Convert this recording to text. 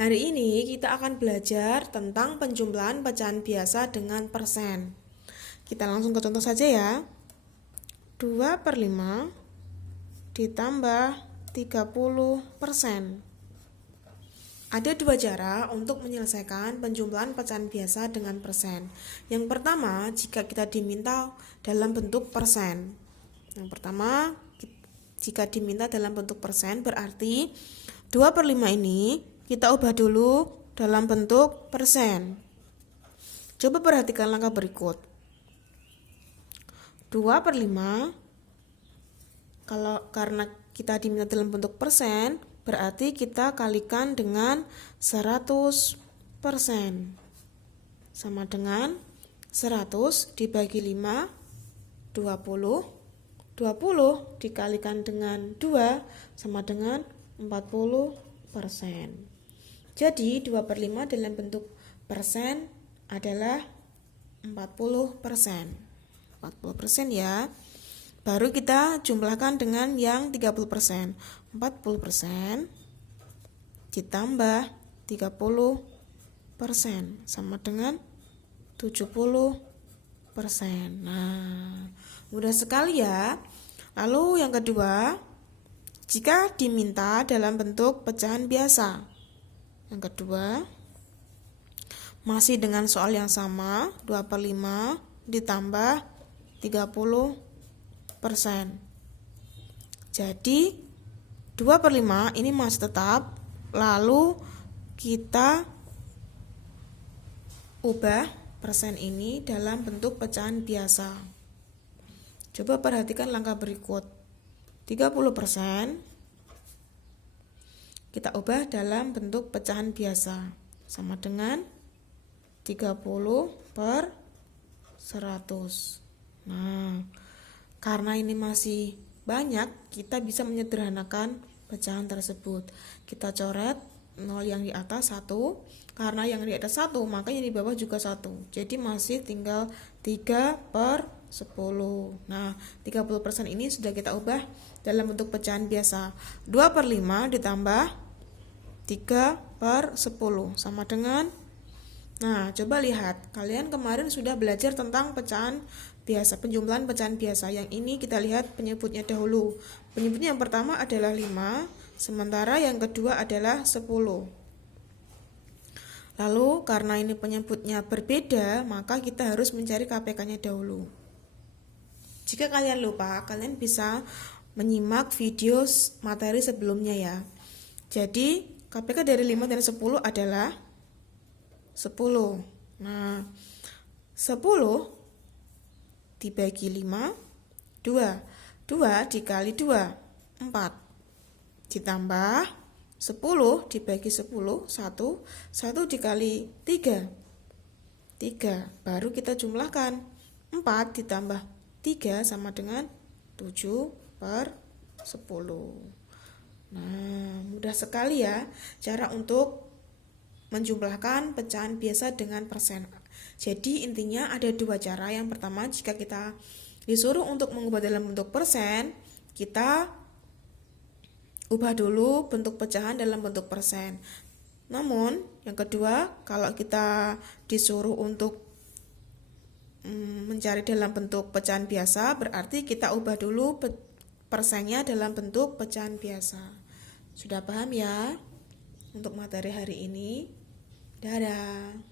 Hari ini kita akan belajar tentang penjumlahan pecahan biasa dengan persen. Kita langsung ke contoh saja ya. 2/5 ditambah 30%. Ada dua cara untuk menyelesaikan penjumlahan pecahan biasa dengan persen. Yang pertama, jika kita diminta dalam bentuk persen. Yang pertama, jika diminta dalam bentuk persen berarti 2/5 ini kita ubah dulu dalam bentuk persen. Coba perhatikan langkah berikut. 2/5 karena kita diminta dalam bentuk persen, berarti kita kalikan dengan 100%. Sama dengan 100 dibagi 5, 20. 20 dikalikan dengan 2 sama dengan 40%. Jadi 2/5 dalam bentuk persen adalah 40%. 40% ya. Baru kita jumlahkan dengan yang 30%. 40% ditambah 30% sama dengan 70%. Nah, mudah sekali ya. Lalu yang kedua, jika diminta dalam bentuk pecahan biasa. Yang kedua, masih dengan soal yang sama, 2/5 ditambah 30%. Jadi 2/5 ini masih tetap, lalu kita ubah persen ini dalam bentuk pecahan biasa. Coba perhatikan langkah berikut. 30% kita ubah dalam bentuk pecahan biasa, sama dengan 30/100. Nah, karena ini masih banyak, kita bisa menyederhanakan pecahan tersebut. Kita coret 0 yang di atas 1, karena yang di atas 1, maka yang di bawah juga 1. Jadi masih tinggal 3/10. Nah, 30% ini sudah kita ubah dalam bentuk pecahan biasa. 2/5 ditambah 3/10 sama dengan, nah coba lihat, kalian kemarin sudah belajar tentang pecahan biasa, penjumlahan pecahan biasa. Yang ini kita lihat penyebutnya dahulu. Penyebutnya yang pertama adalah 5, sementara yang kedua adalah 10. Lalu karena ini penyebutnya berbeda, maka kita harus mencari KPK-nya dahulu. Jika kalian lupa, kalian bisa menyimak video materi sebelumnya ya. Jadi KPK dari 5 dan 10 adalah 10. Nah, 10 dibagi 5, 2. 2 dikali 2, 4. Ditambah 10 dibagi 10, 1. 1 dikali 3, 3. Baru kita jumlahkan. 4 ditambah 3 sama dengan 7/10. Nah, mudah sekali ya cara untuk menjumlahkan pecahan biasa dengan persen. Jadi intinya ada dua cara. Yang pertama, jika kita disuruh untuk mengubah dalam bentuk persen, kita ubah dulu bentuk pecahan dalam bentuk persen. Namun yang kedua, kalau kita disuruh untuk mencari dalam bentuk pecahan biasa, berarti kita ubah dulu persennya dalam bentuk pecahan biasa. Sudah paham ya untuk materi hari ini? Dadah.